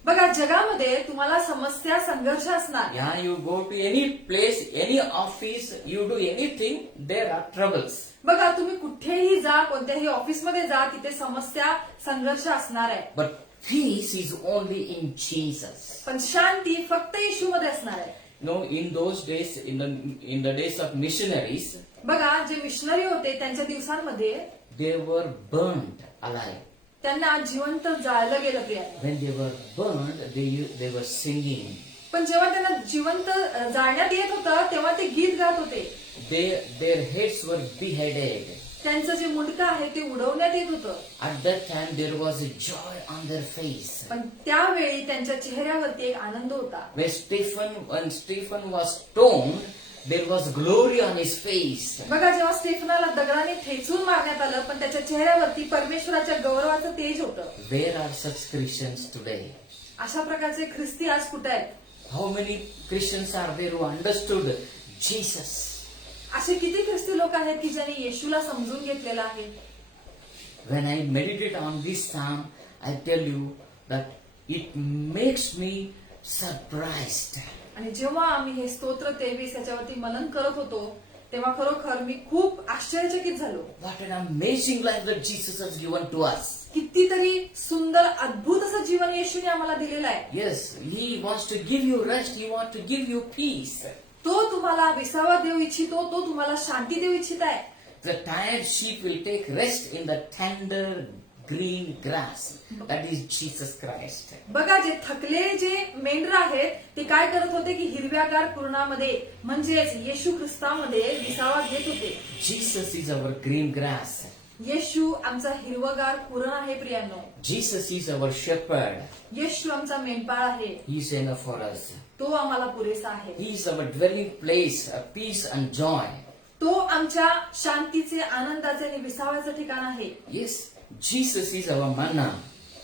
बघा जगामध्ये तुम्हाला समस्या, संघर्ष असणार. Yeah, you go to any place, any office, you do anything, there are troubles. बघा तुम्ही कुठेही जा, कोणत्याही ऑफिसमध्ये जा, तिथे समस्या, संघर्ष असणार आहे. But peace is only in Jesus. पण शांती फक्त येशूमध्ये असणार आहे. No, in those days, in the days of missionaries, बघा जे मिशनरी होते त्यांच्या दिवसांमध्ये they were burned alive. त्यांना जिवंत जाळलं गेलं प्रियाने. When they were burned, they were singing. पण जेव्हा त्यांना जिवंत जाळण्यात येत होतं तेव्हा ते गीत गात होते. their heads were beheaded. त्यांचं जे मुंडकं आहे ते उडवण्यात येत होतं. At that time there was a joy on their face. पण त्यावेळी त्यांच्या चेहऱ्यावरती एक आनंद होता. When Stephen was stoned, there was glory on his face. बघा, जेव्हा स्टेफनाला दगडाने ठेचून मारण्यात आलं, पण त्याच्या चेहऱ्यावरती परमेश्वराच्या गौरवाचं तेज होतं. Where are such Christians today? अशा प्रकारचे ख्रिस्ती आज कुठे आहेत? How many Christians are there who understood Jesus? असे किती ख्रिस्ती लोक आहेत की ज्यांनी येशूला समजून घेतलेलं आहे? When I meditate on this psalm, I tell you that it makes me surprised. आणि जेव्हा आम्ही हे स्तोत्र 23 याच्यावरती मनन करत होतो, तेव्हा खरोखर मी खूप आश्चर्यचकित झालो. What an amazing life that Jesus has given to us. कितीतरी सुंदर अद्भुत असं जीवन येशूने आम्हाला दिलेलं आहे. Yes, He wants to give you rest. He wants to give you peace. तो तुम्हाला विसावा देऊ इच्छितो, तो तुम्हाला शांती देऊ इच्छित आहे. The tired sheep will take rest in the tender green grass. That is Jesus Christ. बघा, जे थकलेले जे मेंढर आहेत ते काय करत होते की हिरव्यागार कुरणामध्ये म्हणजेच येशू ख्रिस्तामध्ये विसावा घेत होते. Jesus is our green grass. येशू आमचा हिरवगार कुरण आहे प्रियांनो. Jesus is our shepherd. येशू आमचा मेंढपाळ आहे. He is enough for us. तो आम्हाला पुरेसा आहे. He is our dwelling place, a peace and joy. तो आमच्या शांतीचे, आनंदाचे आणि विसाव्याचं ठिकाण आहे. Yes, Jesus is our manna.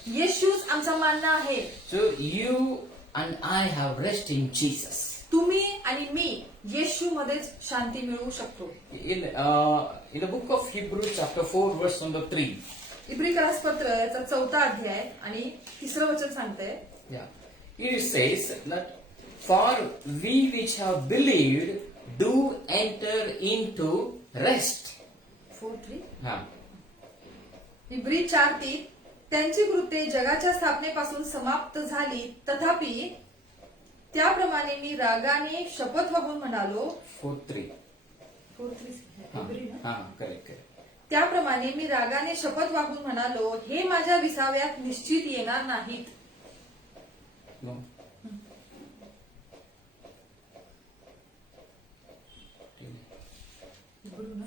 येशूच आमचा मानना आहे. So you and I have rest in Jesus. तुम्ही आणि मी येशू मध्येच शांती मिळवू शकतो. In the book of Hebrews chapter 4 verse number 3. इब्रिकरास पत्र याचा 4था अध्याय आणि 3रं वचन सांगते. Yeah. It says that for we which have believed do enter into rest. 4:3 Ha. इब्री 4:3 त्यांची कृत्ये जगाच्या स्थापनेपासून समाप्त झाली, तथापि त्याप्रमाणे मी रागाने शपथ वाहून म्हणालो. 4:3. 4:3 Ha. इब्री ना? Ha. Correct. त्याप्रमाणे मी रागाने शपथ वाहून म्हणालो, हे माझ्या विसाव्यात निश्चित येणार नाहीत. Go.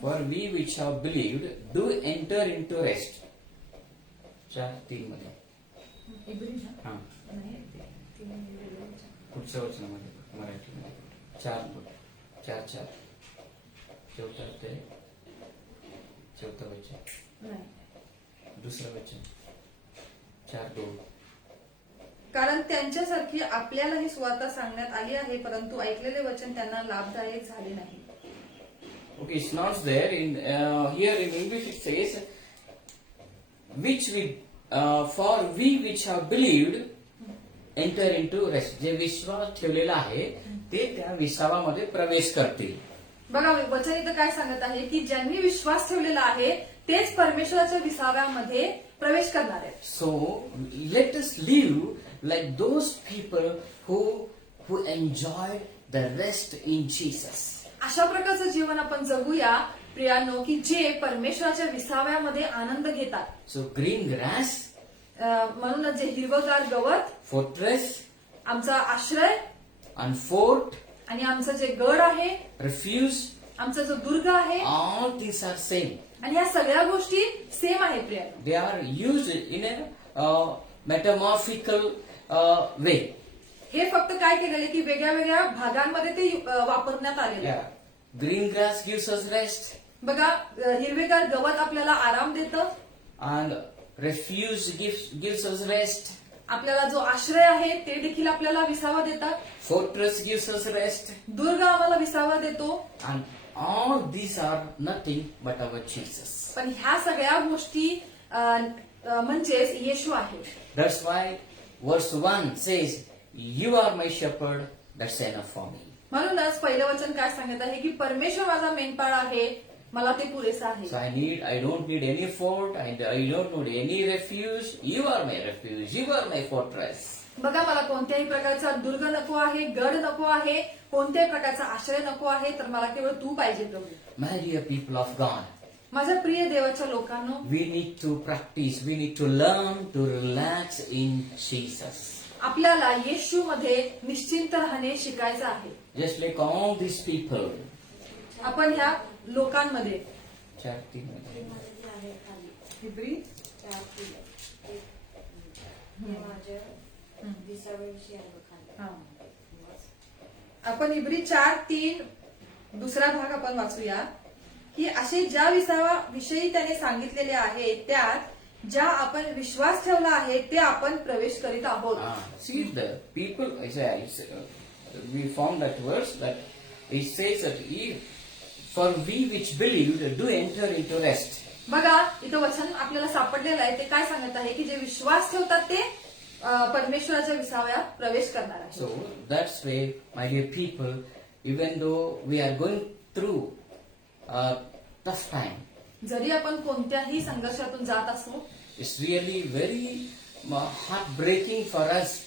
For we which have believed do enter into rest. 4:3 मध्ये. इब्री ना? हा. नाही, 3 पुढच्या वचनामध्ये मराठीमध्ये 4:4 चौथा ते चौथा वचन नाही. दुसरं वचन 4:2. कारण त्यांच्यासारखी आपल्यालाही सुवार्ता सांगण्यात आली आहे, परंतु ऐकलेले वचन त्यांना लाभदायक झाले नाही. Okay, it's not there in here in English. It says, "Which we for we which have believed enter into rest." जे विश्वास ठेवलेला आहे ते त्या विसावामध्ये प्रवेश करतील. बघा, वचन इथं काय सांगत आहे की ज्यांनी विश्वास ठेवलेला आहे तेच परमेश्वराच्या विसाव्यामध्ये प्रवेश करणार आहेत. So let us live like those people who enjoyed the rest in Jesus. अशा प्रकारचं जीवन आपण जगूया प्रियांनो, की जे परमेश्वराच्या विसाव्यामध्ये आनंद घेतात. So green grass, म्हणूनच जे हिरवगार गवत, fortress, आमचा आश्रय and fort, आणि आमचं जे गड आहे, refuge, आमचा जो दुर्ग आहे, all these are same. आणि ह्या सगळ्या गोष्टी सेम आहे प्रियांनो. They are used in a metamorphical way. हे फक्त काय केलेले की वेगळ्या वेगळ्या भागांमध्ये ते वापरण्यात आलेले आहे. Green grass gives us rest, बघा, हिरवेगार गवत आपल्याला आराम देतं, and refuge gives us rest. आपल्याला जो आश्रय आहे ते देखील आपल्याला विसावा देतात. Fortress gives us rest, दुर्ग आम्हाला विसावा देतो. and all these are nothing but our Jesus. पण ह्या सगळ्या गोष्टी म्हणजेच येशू आहे. That's why verse 1 says, "You are my shepherd, that's enough for me." म्हणूनच पहिलं वचन काय सांगत आहे की परमेश्वर माझा मेंढपाळ आहे, मला ते पुरेसं आहे. So I don't need any fort, I don't need any refuge. You are my refuge, you are my fortress. बघा, मला कोणत्याही प्रकारचा दुर्ग नको आहे, गड नको आहे, कोणत्याही प्रकारचा आश्रय नको आहे, तर मला केवळ तू पाहिजे प्रभू. My dear people of God, माझ्या प्रिय देवाच्या लोकांनो, we need to practice, we need to learn to relax in Jesus. आपल्याला येशू मध्ये निश्चिंत राहणे शिकायचं आहे. Just like all these people, आपण ह्या लोकांमध्ये 4:3 हिब्री हा. आपण हिब्री 4:3 दुसरा भाग आपण वाचूया की असे ज्या विषयी त्याने सांगितलेले आहे त्यात ज्या आपण विश्वास ठेवला आहे ते आपण प्रवेश करीत आहोत. See, the people, we found that verse that it says that for we which believed do enter into rest. बघा इथं वचन आपल्याला सापडलेलं आहे. ते काय सांगत आहे की जे विश्वास ठेवतात ते परमेश्वराच्या विसाव्यात प्रवेश करणार आहे. So that's why, my dear people, even though we are going through a tough time, जरी आपण कोणत्याही संघर्षातून जात असू, it's really very heartbreaking for us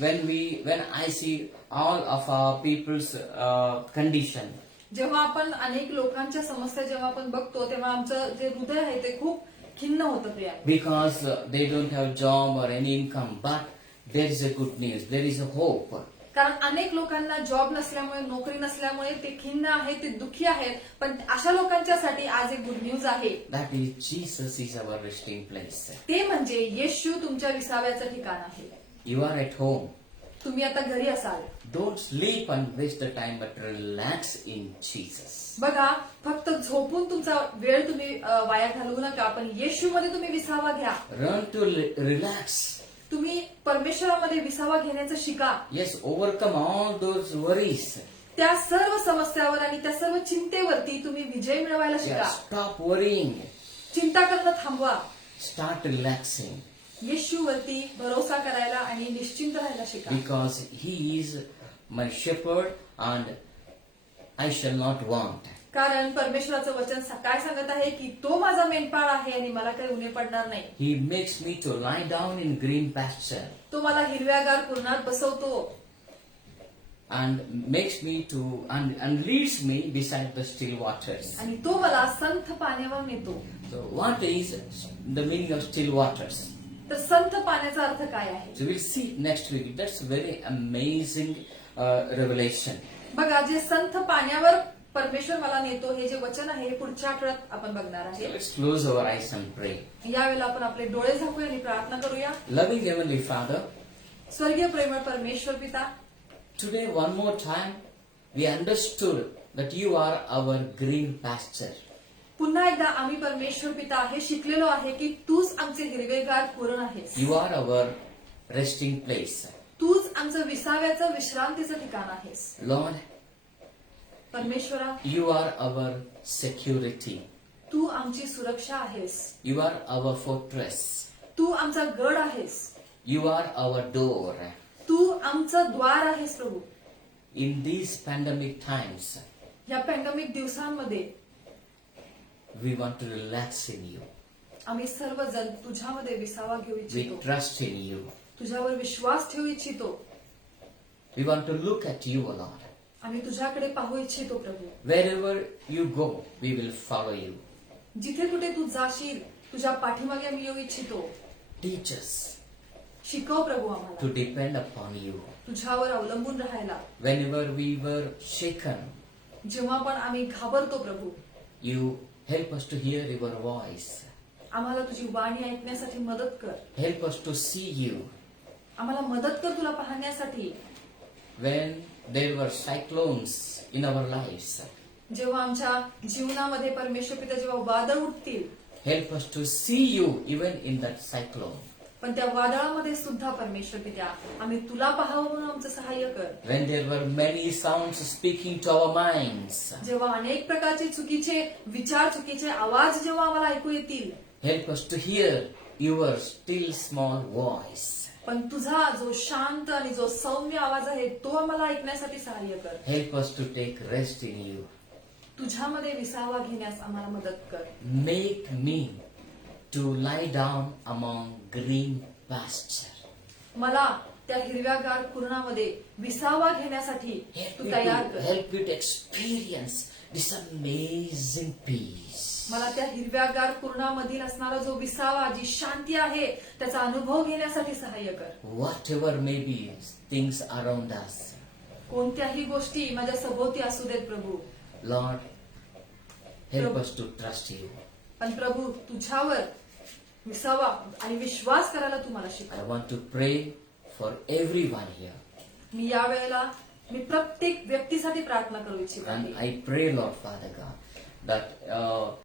when I see all of our people's condition. जेव्हा आपण अनेक लोकांच्या समस्या जेव्हा आपण बघतो तेव्हा आमचं जे हृदय आहे ते खूप खिन्न होतं Priya. Because they don't have job or any income, but there is a good news, there is a hope. कारण अनेक लोकांना जॉब नसल्यामुळे, नोकरी नसल्यामुळे ते खिन्न आहेत, ते दुःखी आहेत. पण अशा लोकांच्यासाठी आज एक गुड न्यूज आहे. That is, Jesus is our resting place. ते म्हणजे येशू तुमच्या विसाव्याचं ठिकाण आहे. You are at home. तुम्ही आता घरी असाल. Don't sleep and waste the time, but relax in Jesus. बघा फक्त झोपून तुमचा वेळ तुम्ही वाया घालवू नका, पण येशूमध्ये तुम्ही विसावा घ्या. Run to relax. तुम्ही परमेश्वरामध्ये विसावा घेण्याचं शिका. Yes, overcome all those worries. त्या सर्व समस्यावर आणि त्या सर्व चिंतेवरती तुम्ही विजय मिळवायला Yeah, शिका. stop worrying. चिंता करणं थांबवा. Start relaxing. येशूवरती भरोसा करायला आणि निश्चिंत राहायला शिका. Because He is my shepherd and I shall not want. कारण परमेश्वराचं वचन काय सांगत आहे की तो माझा मेंढपाळ आहे आणि मला काही उणे पडणार नाही. He makes me to lie down in green pasture तो मला हिरव्यागार कुरणात बसवतो and makes me to and leads me beside the still waters. आणि तो मला संथ पाण्यावर नेतो. So what is the meaning of still waters? तर संथ पाण्याचा अर्थ काय आहे? So we'll see next week. That's very amazing revelation. बघा जे संथ पाण्यावर परमेश्वर मला नेतो हे जे वचन आहे हे पुढच्या आठवड्यात आपण बघणार So आहे. let's close our eyes and pray. यावेळेला आपण आपले डोळे झाकूया आणि प्रार्थना करूया. Loving Heavenly Father, स्वर्गीय प्रेमळ परमेश्वर पिता, today one more time we understood that you are our green pasture. पुन्हा एकदा आम्ही परमेश्वर पिता हे शिकलेलो आहे की तूच आमचे हिरवेगार कुरण आहेस. You are our resting place. तूच आमचं विसाव्याचं विश्रांतीचं ठिकाण आहेस. Lord, परमेश्वरा, you are our security. तू आमची सुरक्षा आहेस. You are our fortress. तू आमचा गड आहेस. You are our door. तू आमचं द्वार आहेस प्रभू. In these pandemic times, या पॅन्डेमिक दिवसांमध्ये we want to relax in you. आम्ही सर्वजण तुझ्यामध्ये विसावा घेऊ We इच्छितो. trust in you. तुझ्यावर विश्वास ठेवू इच्छितो. We want to look at you, O Lord. आम्ही तुझ्याकडे पाहू इच्छितो प्रभू. Wherever you go, we will follow you. जिथे कुठे तू जाशील तुझ्या पाठीमागे आम्ही येऊ इच्छितो. Teach us शिकव प्रभू to आम्हाला depend upon you. तुझ्यावर अवलंबून राहायला. Whenever we were shaken, जेव्हा पण आम्ही घाबरतो प्रभू, you help us to hear your voice. आम्हाला तुझी वाणी ऐकण्यासाठी मदत कर. Help us to see you. आम्हाला मदत कर तुला पाहण्यासाठी. When there were cyclones in our lives, जेव्हा आमच्या जीवनामध्ये परमेश्वर पिता जेव्हा वादळ उठतील, help us to see you even in that cyclone. पण त्या वादळामध्ये सुद्धा परमेश्वर पिता आम्ही तुला पाहावं म्हणून आमचं सहाय्य कर. When there were many sounds speaking to our minds, जेव्हा अनेक प्रकारचे चुकीचे विचार, चुकीचे आवाज जेव्हा आम्हाला ऐकू येतील, help us to hear your still small voice. पण तुझा जो शांत आणि जो सौम्य आवाज आहे तो आम्हाला ऐकण्यासाठी सहाय्य कर. Help us to take rest in you. तुझ्यामध्ये विसावा घेण्यास आम्हाला मदत कर. Make me to lie down among green pasture. मला त्या हिरव्यागार कुरणामध्ये विसावा घेण्यासाठी तू तयार कर. Help me to experience this amazing peace. मला त्या हिरव्यागार कुरणामधील असणारा जो विसावा, जी शांती आहे त्याचा अनुभव घेण्यासाठी सहाय्य कर. Whatever may be things around us, कोणत्याही गोष्टी माझ्या सभोवती असू देत प्रभू. Lord, Help us to trust you. पण प्रभू तुझ्यावर विसावा आणि विश्वास करायला तुम्हाला I शिकव. want to pray for everyone here. मी या वेळेला मी प्रत्येक व्यक्तीसाठी प्रार्थना करू इच्छितो. And I pray, Lord Father God, that